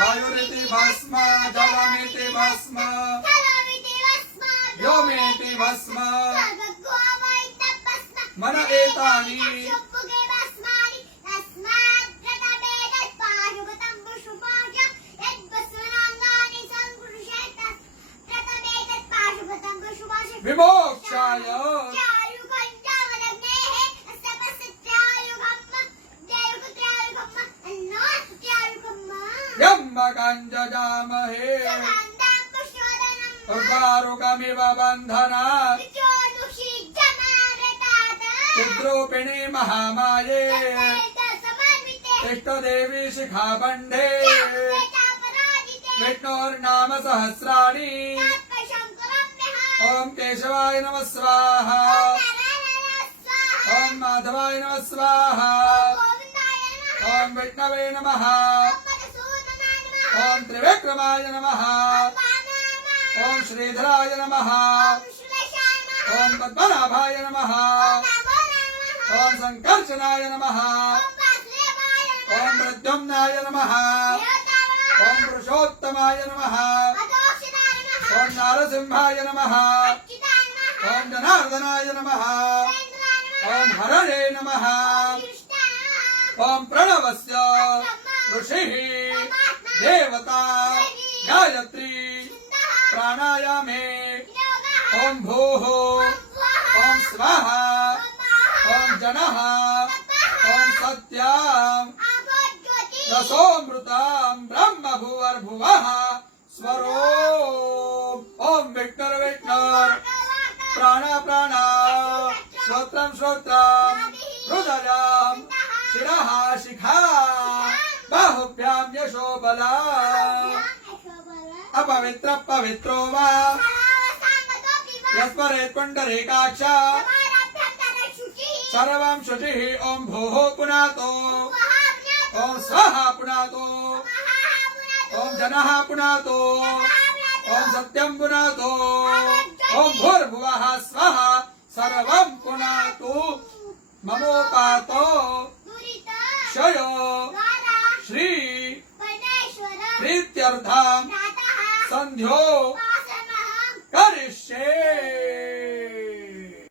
वायुरिति भस्म जलमिति भस्म व्योमेति भस्म मन एतानि विमोक्षाय जजामहे उर्वारुकमिव बन्धनात् चिद्रूपिणी महामाये इष्टदेवी शिखाबन्धे विष्णोर्नाम सहस्राणि ओम केशवाय नमः स्वाहा ओम माधवाय नमः स्वाहा ओम विष्णवे नमः ओम त्रिविक्रमाय नमः ओम श्रीधराय नमः ओम पद्मनाभाय नमः ओम संकर्षणाय नमः ओम प्रद्युम्नाय नमः ओम पुरुषोत्तमाय नमः ओम नारसिंहाय नमः ओम जनार्दनाय नमः ओम हरणे नमः ओम प्रणवस्य ऋषिः देवता गायत्री प्राणायामे ओम भूः ओम स्वाहा ओम जनः ओम सत्यं रसोमृतं ब्रह्म भुवर्भुवः स्वरो ओम विष्णुर विष्णुर प्राण प्राण श्रोत्रं श्रोत्रं हृदयं शिरः शिखा बाहुभ्यां यशो बलम् अपवित्र पवित्रो वा यस्मरेत् पुण्डरीकाक्ष सर्वं शुचिः ओम भूः पुनातो ओम स्वाहा पुनातो ओम जनः पुनातो ओम सत्यं पुनातो ओम भूर्भुवः स्वः सर्वं पुनातु ममोपातो क्षयो श्री प्रीत्यर्थं संध्यो करिष्ये।